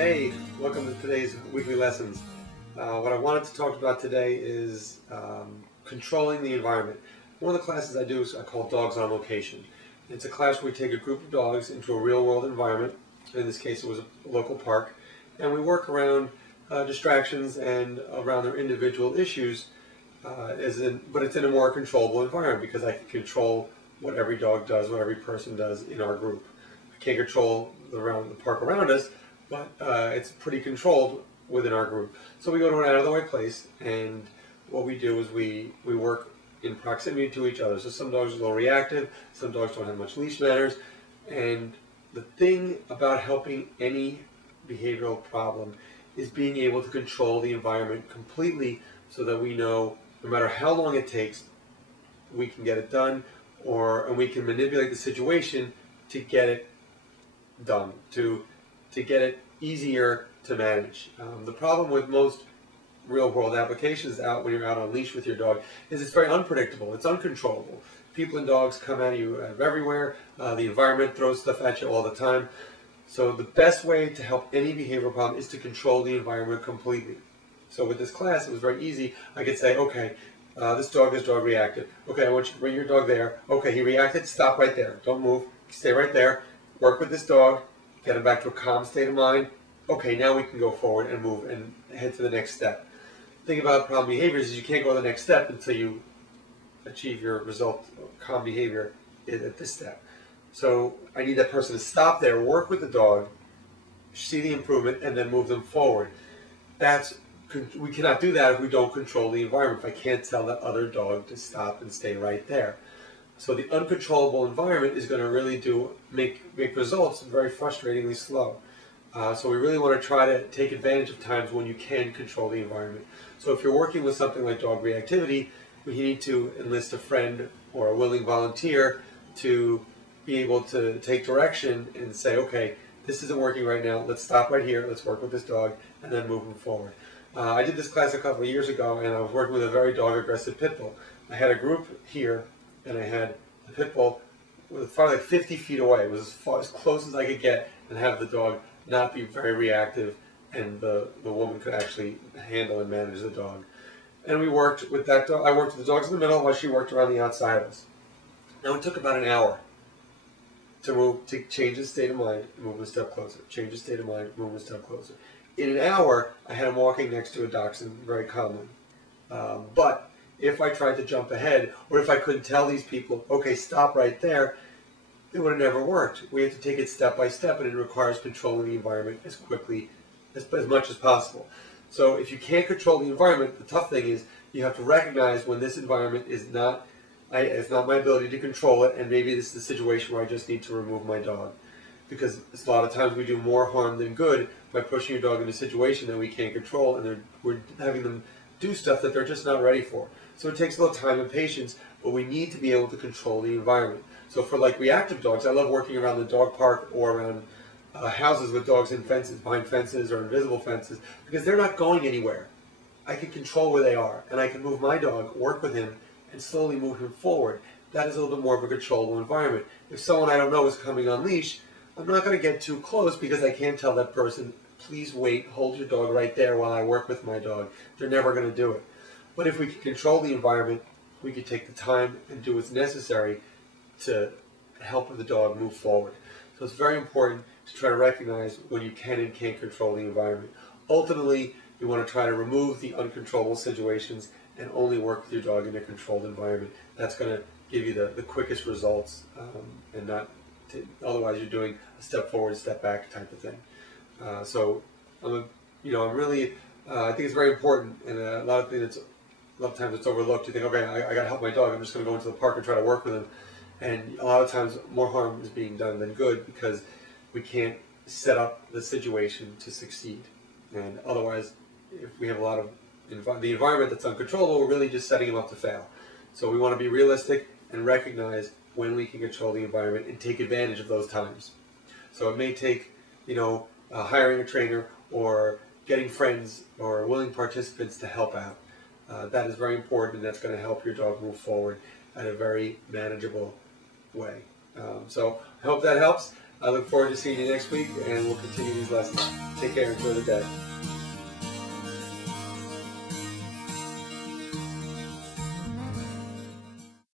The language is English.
Hey, welcome to today's weekly lessons. What I wanted to talk about today is controlling the environment. One of the classes I do is I call Dogs on Location. It's a class where we take a group of dogs into a real world environment. In this case it was a local park, and we work around distractions and around their individual issues, but it's in a more controllable environment because I can control what every dog does, what every person does in our group. I can't control the park around us, but it's pretty controlled within our group. So we go to an out-of-the-way place, and what we do is we work in proximity to each other. So some dogs are a little reactive, some dogs don't have much leash manners, and the thing about helping any behavioral problem is being able to control the environment completely so that we know no matter how long it takes, we can get it done, and we can manipulate the situation to get it done, to get it easier to manage. The problem with most real-world applications out when you're out on leash with your dog is it's very unpredictable. It's uncontrollable. People and dogs come at you everywhere. The environment throws stuff at you all the time. So the best way to help any behavioral problem is to control the environment completely. So with this class, it was very easy. I could say, okay, this dog reacted. Okay, I want you to bring your dog there. Okay, he reacted. Stop right there. Don't move. Stay right there. Work with this dog. Get him back to a calm state of mind. Okay, now we can go forward and move and head to the next step. The thing about problem behaviors is you can't go to the next step until you achieve your result of calm behavior at this step. So I need that person to stop there, work with the dog, see the improvement, and then move them forward. We cannot do that if we don't control the environment, if I can't tell that other dog to stop and stay right there. So the uncontrollable environment is going to really make results very frustratingly slow. So we really want to try to take advantage of times when you can control the environment. So if you're working with something like dog reactivity, we need to enlist a friend or a willing volunteer to be able to take direction and say, okay, this isn't working right now, let's stop right here, let's work with this dog, and then move them forward. I did this class a couple of years ago, and I was working with a very dog-aggressive pit bull. I had a group here, and I had the pit bull probably like 50 feet away. It was as close as I could get and have the dog not be very reactive, and the woman could actually handle and manage the dog. And we worked with that dog. I worked with the dogs in the middle while she worked around the outside of us. Now it took about an hour to change his state of mind, move him a step closer. Change his state of mind, move him a step closer. In an hour, I had him walking next to a dachshund very calmly. But if I tried to jump ahead, or if I couldn't tell these people, okay, stop right there, it would have never worked. We have to take it step by step, and it requires controlling the environment as quickly, as much as possible. So if you can't control the environment, the tough thing is you have to recognize when this environment is not, it's not my ability to control it, and maybe this is the situation where I just need to remove my dog. Because a lot of times we do more harm than good by pushing your dog into a situation that we can't control, and we're having them do stuff that they're just not ready for. So it takes a little time and patience, but we need to be able to control the environment. So for like reactive dogs, I love working around the dog park or around houses with dogs in fences, behind fences or invisible fences, because they're not going anywhere. I can control where they are, and I can move my dog, work with him, and slowly move him forward. That is a little bit more of a controllable environment. If someone I don't know is coming on leash, I'm not going to get too close because I can't tell that person, please wait, hold your dog right there while I work with my dog. They're never going to do it. But if we can control the environment, we can take the time and do what's necessary to help the dog move forward. So it's very important to try to recognize when you can and can't control the environment. Ultimately, you want to try to remove the uncontrollable situations and only work with your dog in a controlled environment. That's going to give you the quickest results, and not otherwise you're doing a step forward, step back type of thing. So I'm really I think it's very important, and a lot of times it's overlooked. You think, okay, I got to help my dog. I'm just going to go into the park and try to work with him. And a lot of times more harm is being done than good because we can't set up the situation to succeed. And otherwise, if we have a lot of the environment that's uncontrollable, we're really just setting him up to fail. So we want to be realistic and recognize when we can control the environment and take advantage of those times. So it may take, hiring a trainer or getting friends or willing participants to help out. That is very important, and that's going to help your dog move forward at a very manageable way. So I hope that helps. I look forward to seeing you next week, and we'll continue these lessons. Take care. Enjoy the day.